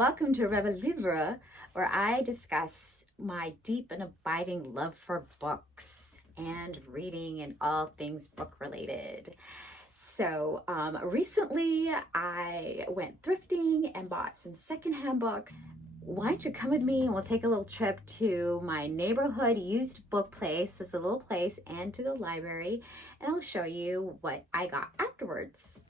welcome to Rebel Livre, where I discuss my deep and abiding love for books and reading and all things book related. So recently I went thrifting and bought some secondhand books. Why don't you come with me and we'll take a little trip to my neighborhood used book place, it's a little place, and to the library, and I'll show you what I got afterwards.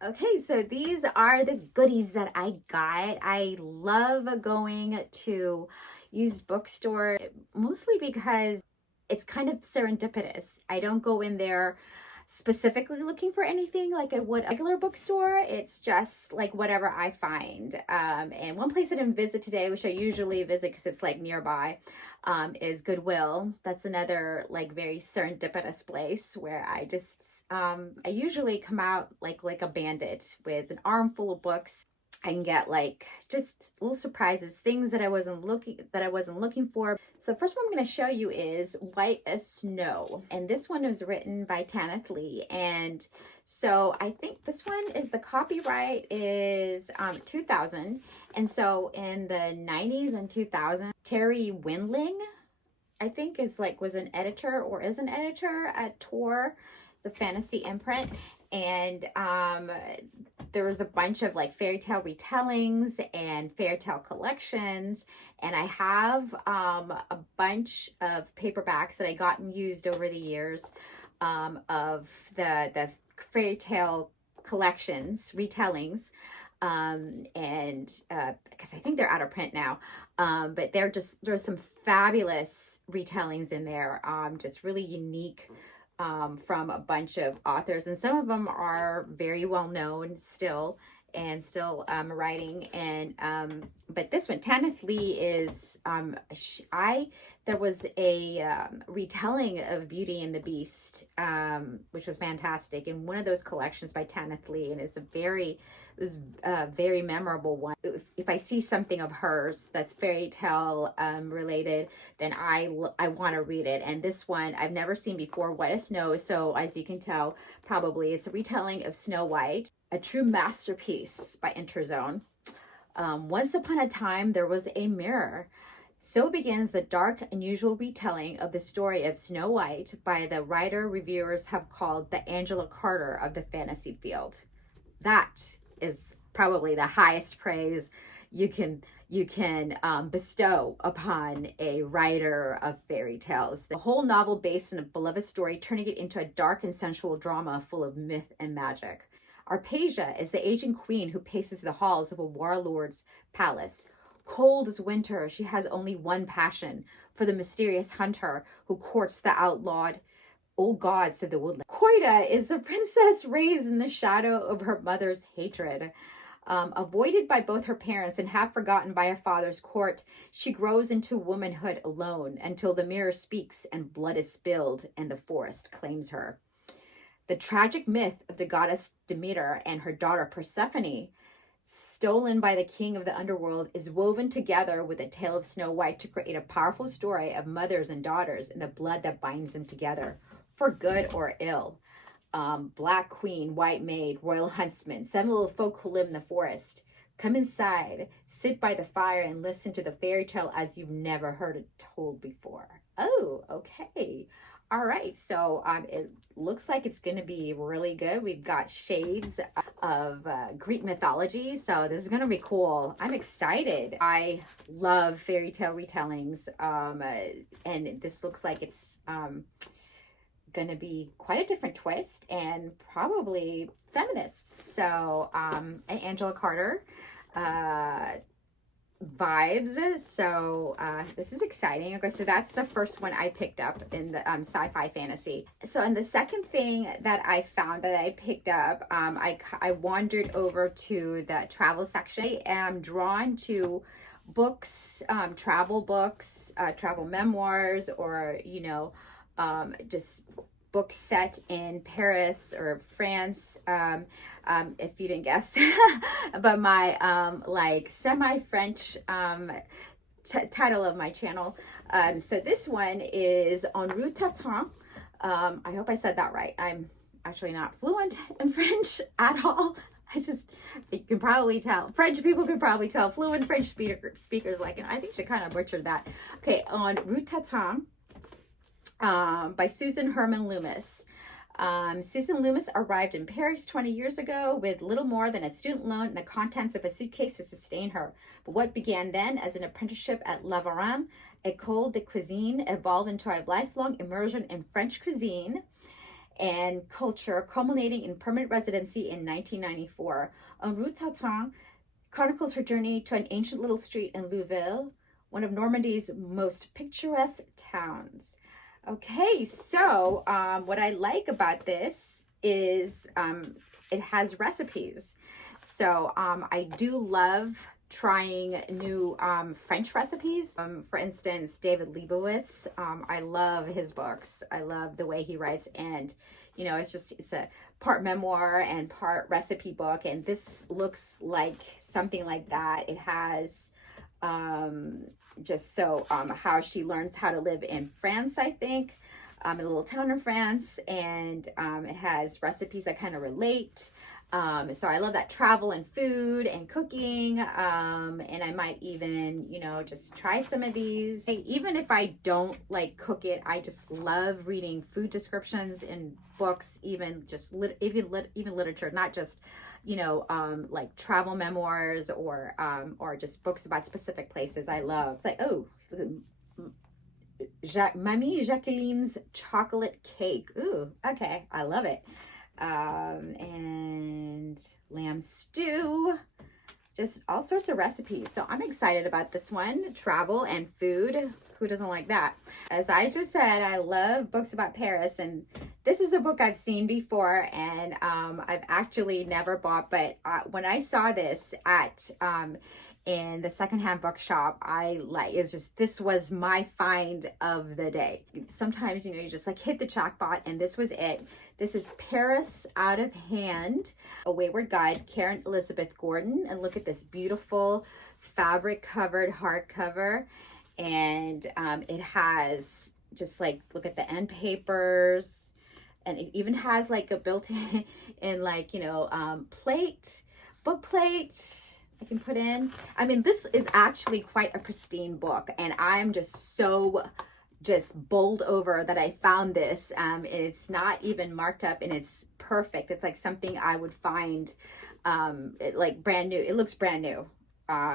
Okay, so these are the goodies that I got. I love going to used bookstore, mostly because it's kind of serendipitous. I don't go in there specifically looking for anything like I would a regular bookstore. It's just like whatever I find. And one place I didn't visit today, which I usually visit because it's like nearby, is Goodwill. That's another like very serendipitous place where I just I usually come out like a bandit with an armful of books. I can get like just little surprises, things that I wasn't looking for. So the first one I'm going to show you is White as Snow, and this one was written by Tanith Lee. And so I think this one is, the copyright is 2000, and so in the 90s and 2000s, Terry Windling, I think, was an editor or is an editor at Tor, the fantasy imprint. And there was a bunch of like fairy tale retellings and fairy tale collections, and I have a bunch of paperbacks that I got and used over the years of the fairy tale collections, retellings, and because I think they're out of print now, but there's some fabulous retellings in there, just really unique, from a bunch of authors, and some of them are very well known still writing. And but this one, Tanith Lee, is there was a retelling of Beauty and the Beast, which was fantastic, and one of those collections by Tanith Lee, and it's a very memorable one. If I see something of hers that's fairy tale related, then I want to read it. And this one I've never seen before, White as Snow. So as you can tell, probably it's a retelling of Snow White, a true masterpiece by Interzone. Once upon a time, there was a mirror. So begins the dark, unusual retelling of the story of Snow White by the writer reviewers have called the Angela Carter of the fantasy field. That is probably the highest praise you can bestow upon a writer of fairy tales. The whole novel based on a beloved story, turning it into a dark and sensual drama full of myth and magic. Arpesia is the aging queen who paces the halls of a warlord's palace. Cold as winter, she has only one passion, for the mysterious hunter who courts the outlawed old gods of the woodland. Koida is the princess raised in the shadow of her mother's hatred. Avoided by both her parents and half forgotten by her father's court, she grows into womanhood alone until the mirror speaks and blood is spilled and the forest claims her. The tragic myth of the goddess Demeter and her daughter Persephone, stolen by the king of the underworld, is woven together with the tale of Snow White to create a powerful story of mothers and daughters and the blood that binds them together, for good or ill. Black queen, white maid, royal huntsman, 7 little folk who live in the forest. Come inside, sit by the fire, and listen to the fairy tale as you've never heard it told before. Oh, okay. All right, so it looks like it's going to be really good. We've got shades of Greek mythology, so this is going to be cool. I'm excited. I love fairy tale retellings, and this looks like it's going to be quite a different twist and probably feminist. So Angela Carter vibes. So this is exciting. Okay, so that's the first one I picked up in the sci-fi fantasy. So, and the second thing that I found that I picked up, I wandered over to the travel section. I am drawn to books, travel books, travel memoirs, or just books set in Paris or France, if you didn't guess. But my like semi-French title of my channel. So this one is En route Tatin. I hope I said that right. I'm actually not fluent in French at all. You can probably tell. French people can probably tell. Fluent French speakers like, and I think she kind of butchered that. Okay, En route Tatin. By Susan Herman Loomis. Susan Loomis arrived in Paris 20 years ago with little more than a student loan and the contents of a suitcase to sustain her. But what began then as an apprenticeship at La Varenne École de Cuisine evolved into a lifelong immersion in French cuisine and culture, culminating in permanent residency in 1994. En route Tatin chronicles her journey to an ancient little street in Louville, one of Normandy's most picturesque towns. Okay, so what I like about this is it has recipes. So I do love trying new French recipes. For instance, David Leibowitz. I love his books. I love the way he writes, and it's a part memoir and part recipe book, and this looks like something like that. It has how she learns how to live in France, I think, in a little town in France, and it has recipes that kind of relate. So I love that travel and food and cooking, and I might even, just try some of these. Even if I don't like cook it, I just love reading food descriptions in books, even just even literature, not just like travel memoirs or just books about specific places. I love Mamie Jacqueline's chocolate cake. Ooh, okay, I love it. And lamb stew, just all sorts of recipes. So I'm excited about this one. Travel and food. Who doesn't like that? As I just said, I love books about Paris, and this is a book I've seen before, and I've actually never bought, but when I saw this at in the secondhand bookshop, this was my find of the day. Sometimes, you just like hit the jackpot, and this was it. This is Paris Out of Hand, A Wayward Guide, Karen Elizabeth Gordon. And look at this beautiful fabric covered hardcover. And it has just like, look at the end papers. And it even has like a built-in book plate I can put in. I mean, this is actually quite a pristine book, and I'm just so bowled over that I found this. It's not even marked up, and it's perfect. It's like something I would find like brand new. It looks brand new.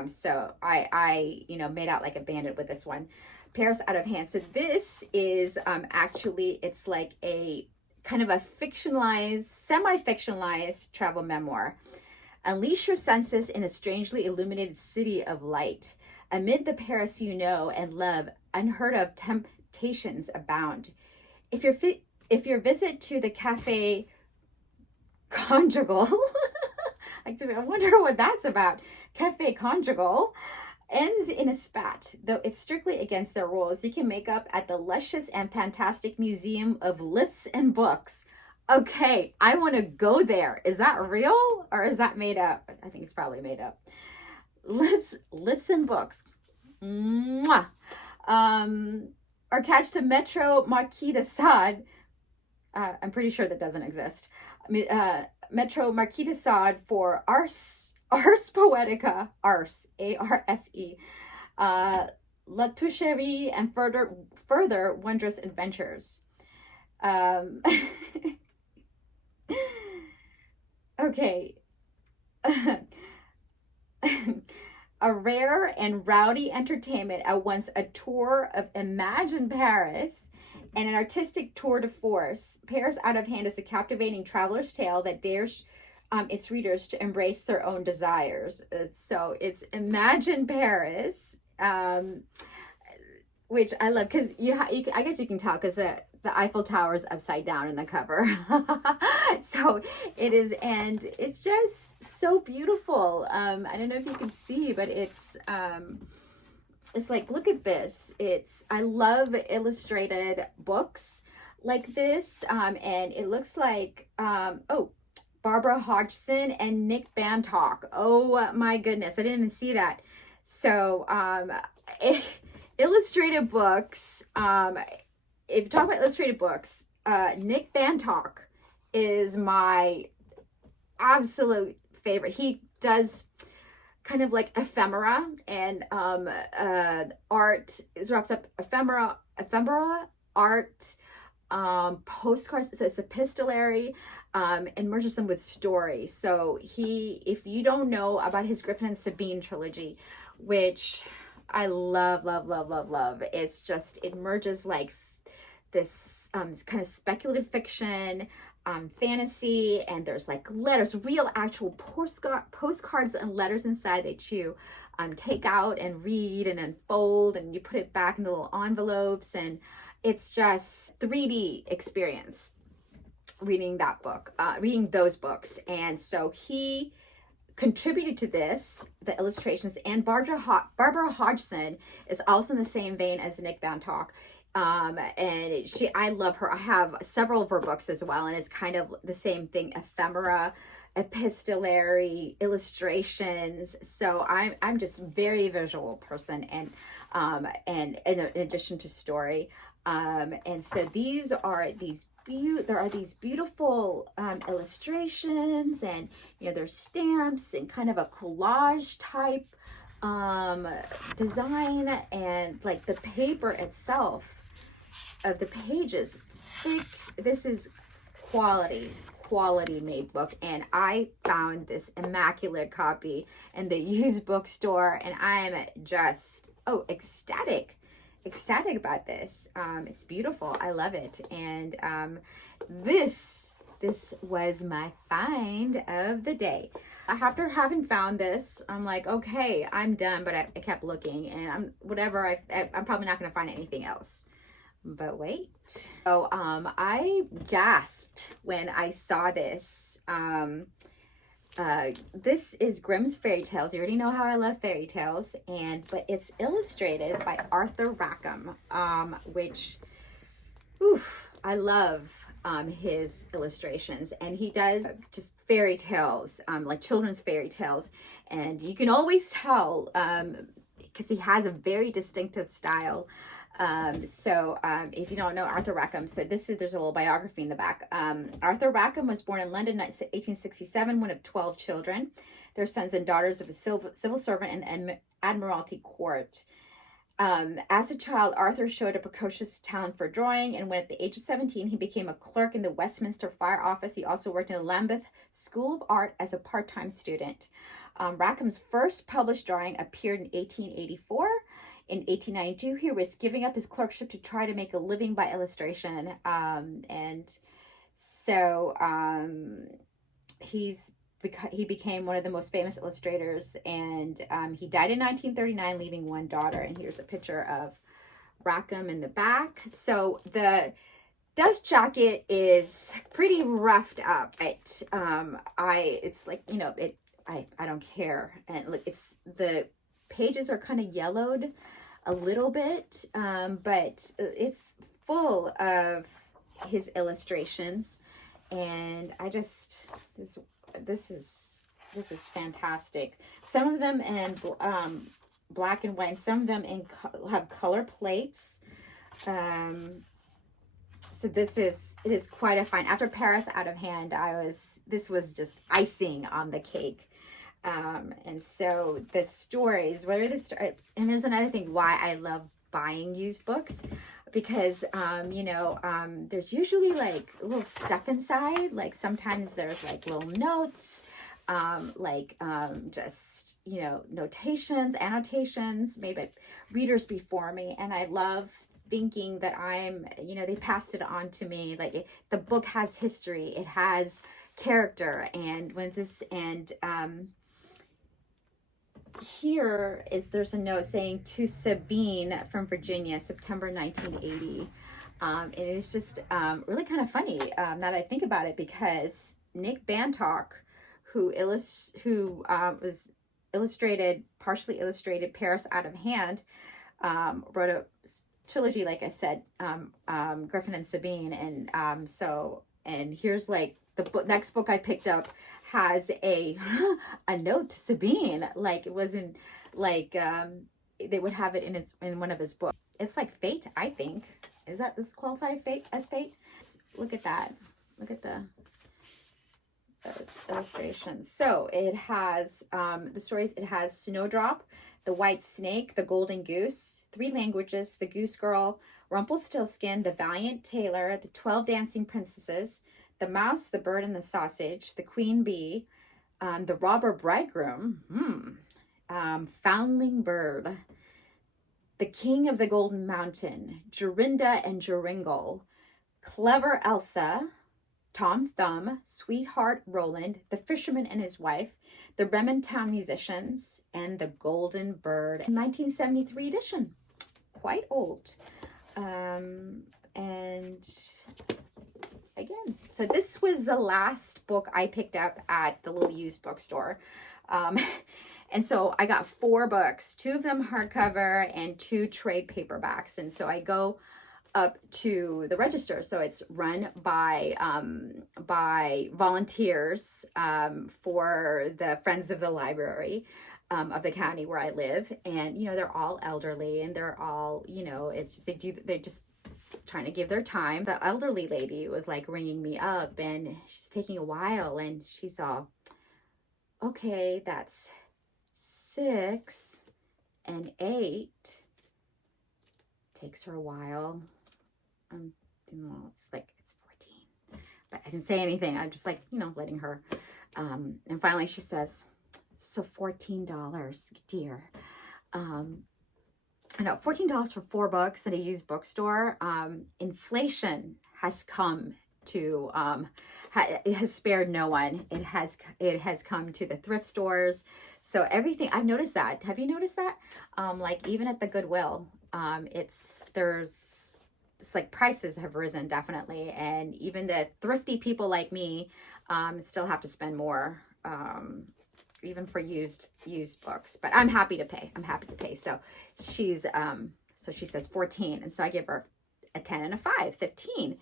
So I made out like a bandit with this one. Paris Out of Hand. So this is actually, it's like a kind of a fictionalized, semi-fictionalized travel memoir. Unleash your senses in a strangely illuminated city of light. Amid the Paris you know and love, unheard of temptations abound. If your visit to the Café Conjugal, I wonder what that's about. Cafe conjugal ends in a spat, though it's strictly against their rules. You can make up at the luscious and fantastic Museum of Lips and Books. Okay, I want to go there. Is that real or is that made up? I think it's probably made up. Lips and Books. Mwah. Or catch the Metro Marquis de Sade. I'm pretty sure that doesn't exist. Metro Marquis de Sade for Ars Poetica, Ars, A-R-S-E, La Toucherie, and further wondrous adventures. Okay. A rare and rowdy entertainment, at once a tour of Imagine Paris and an artistic tour de force, pairs out of hand as a captivating traveler's tale that dares its readers to embrace their own desires. So it's Imagine Paris, which I love because I guess you can tell because the Eiffel Tower is upside down in the cover. So it is, and it's just so beautiful. I don't know if you can see, but it's like, look at this. I love illustrated books like this. And it looks like, Barbara Hodgson and Nick Bantock. Oh my goodness. I didn't even see that. So, illustrated books, if you talk about illustrated books, Nick Bantock is my absolute favorite. He does kind of like ephemera and art. It wraps up ephemera art, postcards. So it's epistolary, and merges them with story. So if you don't know about his Griffin and Sabine trilogy, which I love, it's just, it merges like this kind of speculative fiction, fantasy, and there's like letters, real actual postcards and letters inside that you take out and read and unfold, and you put it back in the little envelopes, and it's just 3D experience reading that book, reading those books. And so he contributed to this, the illustrations, and Barbara Hodgson is also in the same vein as Nick Bantock. And I love her. I have several of her books as well, and it's kind of the same thing, ephemera, epistolary, illustrations. So I'm just very visual person, and in addition to story. And so there are these beautiful illustrations, and there's stamps and kind of a collage type design, and like the paper itself of the pages thick. This is quality made book, and I found this immaculate copy in the used bookstore, and I'm just ecstatic about this. It's beautiful. I love it. And this was my find of the day. After having found this, I'm like, okay, I'm done, but I kept looking, and I'm probably not going to find anything else. But wait. So I gasped when I saw this. This is Grimm's Fairy Tales. You already know how I love fairy tales, but it's illustrated by Arthur Rackham, which, I love his illustrations, and he does just fairy tales, like children's fairy tales, and you can always tell because he has a very distinctive style. If you don't know Arthur Rackham, there's a little biography in the back. Arthur Rackham was born in London in 1867, one of 12 children. They're sons and daughters of a civil servant in the Admiralty Court. As a child, Arthur showed a precocious talent for drawing, and when at the age of 17, he became a clerk in the Westminster Fire Office. He also worked in the Lambeth School of Art as a part-time student. Rackham's first published drawing appeared in 1884. In 1892, he risked giving up his clerkship to try to make a living by illustration. He became one of the most famous illustrators, and he died in 1939, leaving one daughter. And here's a picture of Rackham in the back. So the dust jacket is pretty roughed up. It's like, I don't care. And look, it's, the pages are kind of yellowed a little bit, but it's full of his illustrations. And I just, this is fantastic. Some of them in black and white, some of them have color plates. So it is quite a find. After Paris Out of Hand, this was just icing on the cake. And so the stories, and there's another thing why I love buying used books, because, there's usually like little stuff inside. Like sometimes there's like little notes, just, notations, annotations made by readers before me. And I love thinking that they passed it on to me. Like the book has history, it has character. And there's a note saying, to Sabine from Virginia, September 1980. And it's just really kind of funny now that I think about it, because Nick Bantock, who partially illustrated Paris Out of Hand, wrote a trilogy, like I said, Griffin and Sabine. And here's like the next book I picked up has a note to Sabine, like it wasn't like they would have it in one of his books. It's like fate, I think. This qualify fate as fate? Look at that. Look at those illustrations. So it has the stories. It has Snowdrop, the White Snake, the Golden Goose, Three Languages, the Goose Girl, Rumpelstiltskin, the Valiant Tailor, the 12 Dancing Princesses, the Mouse, the Bird, and the Sausage, the Queen Bee, the Robber Bridegroom, Foundling Bird, the King of the Golden Mountain, Jorinda and Joringel, Clever Elsa, Tom Thumb, Sweetheart Roland, The Fisherman and His Wife, The Brementown Musicians, and The Golden Bird, 1973 edition. Quite old. And again, so this was the last book I picked up at the little used bookstore. And so I got 4 books, 2 of them hardcover and 2 trade paperbacks. And so I go up to the register. So it's run by volunteers for the Friends of the Library of the county where I live. And, they're all elderly, and they're all, it's just, they're just trying to give their time. The elderly lady was like ringing me up, and she's taking a while, and she saw, okay, that's 6 and 8. Takes her a while. It's 14, but I didn't say anything. I'm just like, letting her. And finally she says, so $14, dear. I know, $14 for 4 books at a used bookstore. Inflation has come to, it has spared no one. It has come to the thrift stores. So everything, I've noticed that. Have you noticed that? Like even at the Goodwill, it's like prices have risen definitely. And even the thrifty people like me, still have to spend more, even for used books, but I'm happy to pay. So she says 14. And so I give her a 10 and a 5, 15.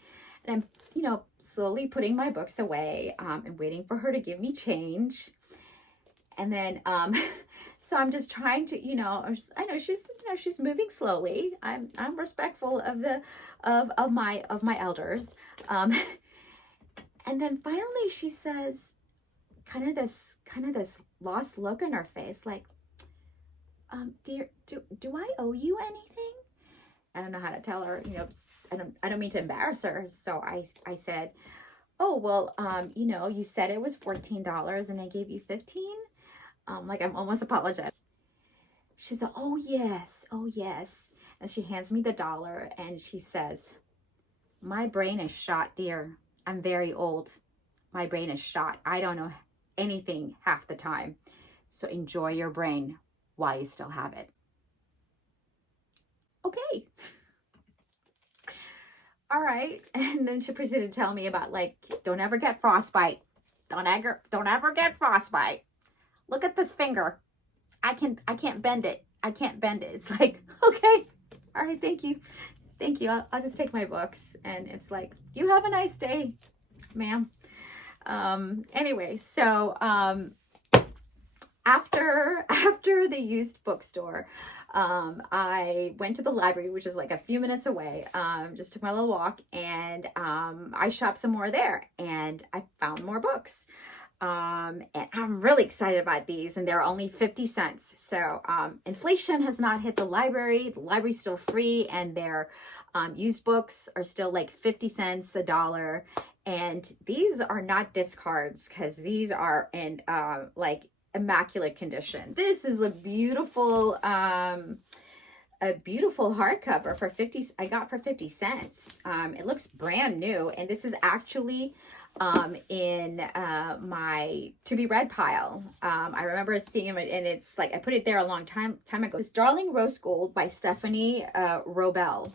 And I'm, slowly putting my books away, and waiting for her to give me change. And then, so I'm just trying to, I know she's moving slowly. I'm respectful of my elders. And then finally she says, kind of this lost look on her face, like, dear, do I owe you anything? I don't know how to tell her, I don't mean to embarrass her. So I said, oh, well, you said it was $14 and I gave you 15. Like I'm almost apologetic. She said, oh yes. And she hands me the $1 and she says, my brain is shot, dear. I'm very old. My brain is shot. I don't know anything half the time. So enjoy your brain while you still have it. Okay. All right. And then she proceeded to tell me about, like, don't ever get frostbite. Don't ever get frostbite. look at this finger. I can't bend it. I can't bend it. It's like, okay, all right, thank you. Thank you. I'll just take my books. And it's like, you have a nice day, ma'am. Anyway, so after the used bookstore, I went to the library, which is like a few minutes away. Just took my little walk, and I shopped some more there, and I found more books. And I'm really excited about these, and they're only 50 cents. So inflation has not hit the library. The library's still free, and their used books are still like 50 cents, $1. And these are not discards, because these are in like immaculate condition. This is a beautiful hardcover for 50. I got for 50 cents. It looks brand new, and this is actually in my to be read pile. I remember seeing it, and it's like I put it there a long time ago. It's Darling Rose Gold by Stephanie Robel.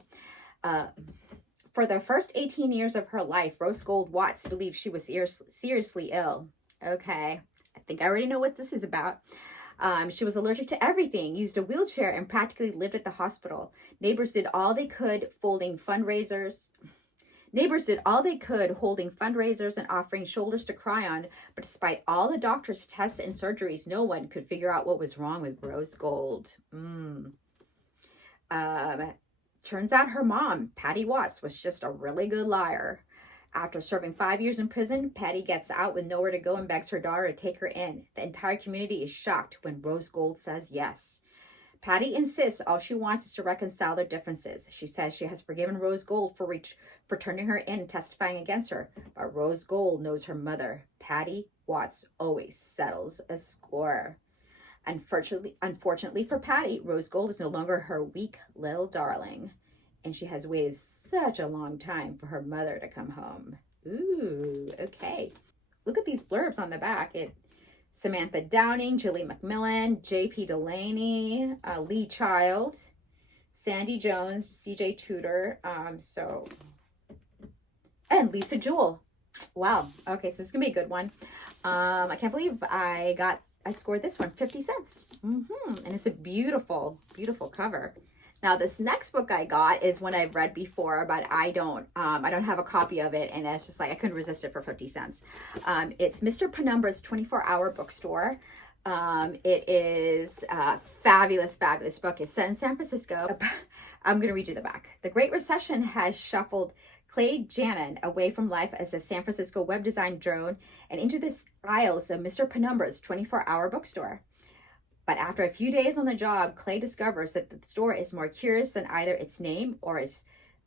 For the first 18 years of her life, Rose Gold Watts believed she was seriously ill. Okay, I think I already know what this is about. She was allergic to everything, used a wheelchair, and practically lived at the hospital. Neighbors did all they could holding fundraisers and offering shoulders to cry on. But despite all the doctor's tests and surgeries, no one could figure out what was wrong with Rose Gold. Turns out her mom, Patty Watts, was just a really good liar. After serving 5 years in prison, Patty gets out with nowhere to go and begs her daughter to take her in. The entire community is shocked when Rose Gold says yes. Patty insists all she wants is to reconcile their differences. She says she has forgiven Rose Gold for turning her in and testifying against her. But Rose Gold knows her mother, Patty Watts, always settles a score. Unfortunately for Patty, Rose Gold is no longer her weak little darling. And she has waited such a long time for her mother to come home. Ooh, okay. Look at these blurbs on the back. Samantha Downing, Julie McMillan, J.P. Delaney, Lee Child, Sandy Jones, C.J. Tudor, and Lisa Jewell. Wow. Okay, so this is going to be a good one. I can't believe I scored this one, 50 cents. And it's a beautiful, beautiful cover. Now, this next book I got is one I've read before, but I don't have a copy of it, and it's just like I couldn't resist it for 50 cents. It's Mr. Penumbra's 24-hour bookstore. It is a fabulous, fabulous book. It's set in San Francisco. I'm going to read you the back. The Great Recession has shuffled Clay Janin away from life as a San Francisco web design drone and into the aisles of Mr. Penumbra's 24-hour bookstore. But after a few days on the job, Clay discovers that the store is more curious than either its name or its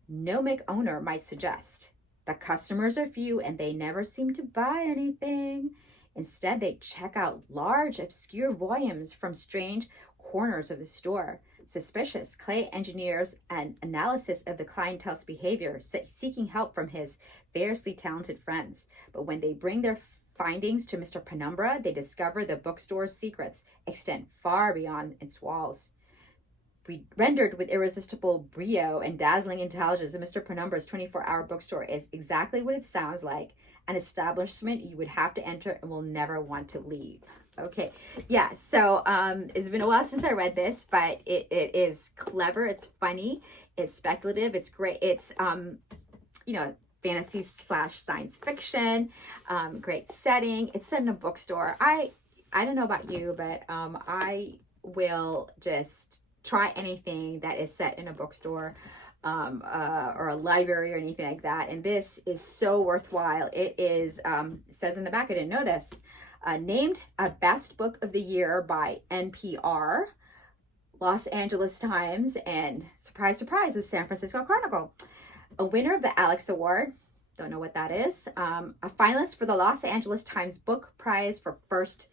gnomic owner might suggest. The customers are few and they never seem to buy anything. Instead, they check out large, obscure volumes from strange corners of the store. Suspicious, Clay engineers an analysis of the clientele's behavior, seeking help from his variously talented friends. But when they bring their findings to Mr. Penumbra, they discover the bookstore's secrets extend far beyond its walls. Rendered with irresistible brio and dazzling intelligence, Mr. Penumbra's 24-hour bookstore is exactly what it sounds like, an establishment you would have to enter and will never want to leave. Okay, yeah, so it's been a while since I read this, but it is clever, it's funny, it's speculative, it's great, it's, fantasy / science fiction, great setting. It's set in a bookstore. I don't know about you, but I will just try anything that is set in a bookstore or a library or anything like that. And this is so worthwhile. It is, it says in the back, I didn't know this, named a best book of the year by NPR, Los Angeles Times, and surprise, surprise, the San Francisco Chronicle. A winner of the Alex Award, don't know what that is, a finalist for the Los Angeles Times Book Prize for First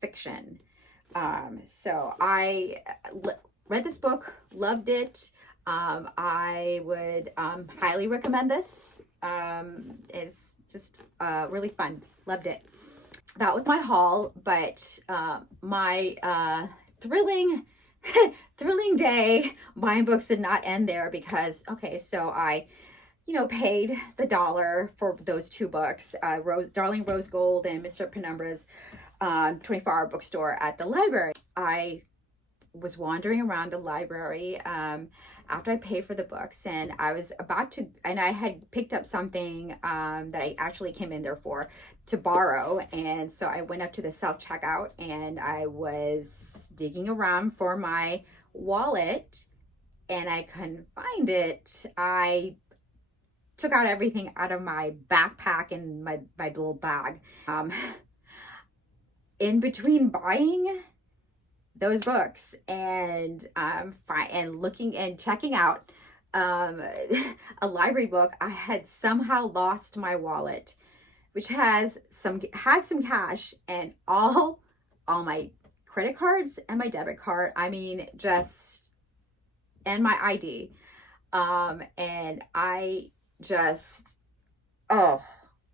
Fiction. So I read this book, loved it. I would highly recommend this. It's just really fun, loved it. That was my haul, but my thrilling day buying books did not end there because, okay, so I, paid the $1 for those two books, Darling Rose Gold and Mr. Penumbra's 24-hour bookstore at the library. I was wandering around the library after I paid for the books, and I was about to, and I had picked up something that I actually came in there for to borrow. And so I went up to the self-checkout and I was digging around for my wallet and I couldn't find it. I took out everything out of my backpack and my little bag. In between buying those books and looking and checking out a library book, I had somehow lost my wallet, which had some cash and all my credit cards and my debit card. I mean, just, and my ID. And I just, oh,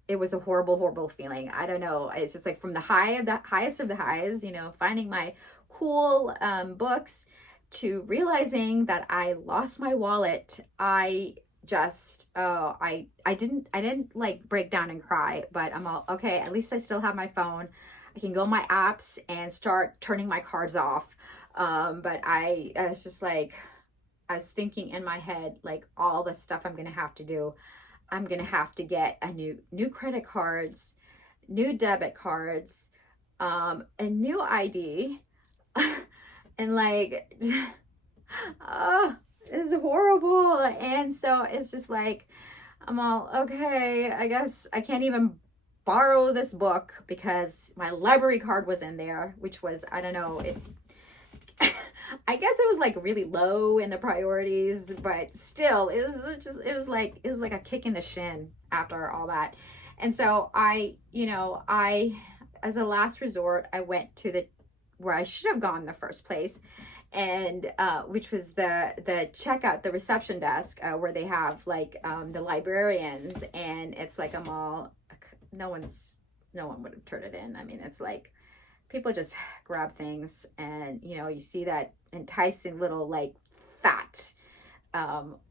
it was a horrible feeling. I don't know. It's just like from the highest of the highs, you know, finding my cool books to realizing that I lost my wallet. I just, I didn't like break down and cry, but I'm all, okay, at least I still have my phone. I can go my apps and start turning my cards off. But I was just like, I was thinking in my head, like all the stuff I'm going to have to do. I'm going to have to get a new credit cards, new debit cards, a new ID. And like, it's horrible. And so it's just like, I'm all, okay, I guess I can't even borrow this book because my library card was in there, which was, I don't know, I guess it was like really low in the priorities, but still it was like a kick in the shin after all that. And so I, as a last resort, I went to where I should have gone in the first place, and which was the checkout, the reception desk, where they have like the librarians, and it's like I'm all, no one would have turned it in. I mean, it's like people just grab things, and you see that enticing little like fat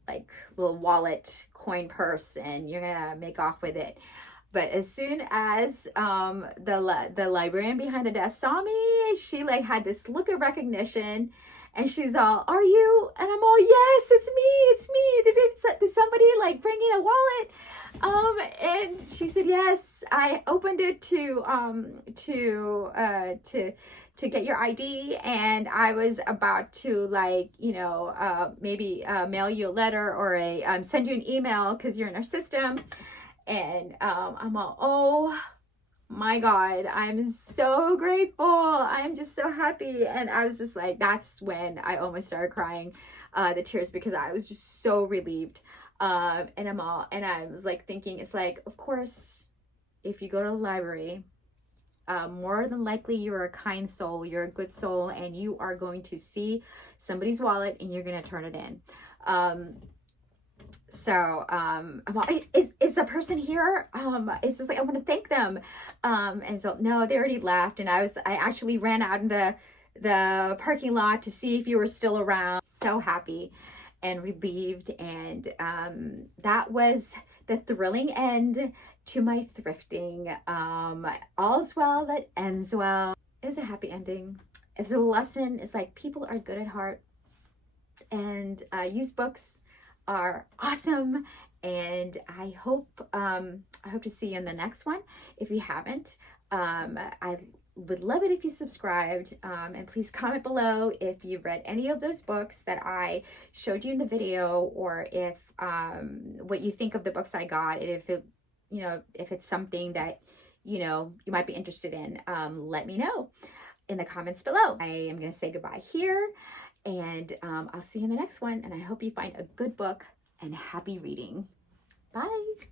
like little wallet coin purse, and you're gonna make off with it. But as soon as the librarian behind the desk saw me, she like had this look of recognition, and she's all, "Are you?" And I'm all, "Yes, it's me. Did somebody like bring in a wallet?" And she said, "Yes, I opened it to get your ID, and I was about to like, maybe mail you a letter or send you an email because you're in our system." And I'm all, oh my God, I'm so grateful. I'm just so happy. And I was just like, that's when I almost started crying the tears, because I was just so relieved. And I was like thinking, it's like, of course, if you go to the library, more than likely you're a kind soul, you're a good soul, and you are going to see somebody's wallet and you're going to turn it in. So is the person here? It's just like, I want to thank them. And so no, they already left, and I actually ran out in the parking lot to see if you were still around. So happy and relieved. And that was the thrilling end to my thrifting. All's well that ends well. It was a happy ending. It's a lesson. It's like, people are good at heart, and used books are awesome. And I hope to see you in the next one. If you haven't, I would love it if you subscribed, and please comment below if you read any of those books that I showed you in the video, or if what you think of the books I got, and if it's something that you might be interested in. Let me know in the comments below. I am going to say goodbye here, and I'll see you in the next one, and I hope you find a good book, and happy reading. Bye.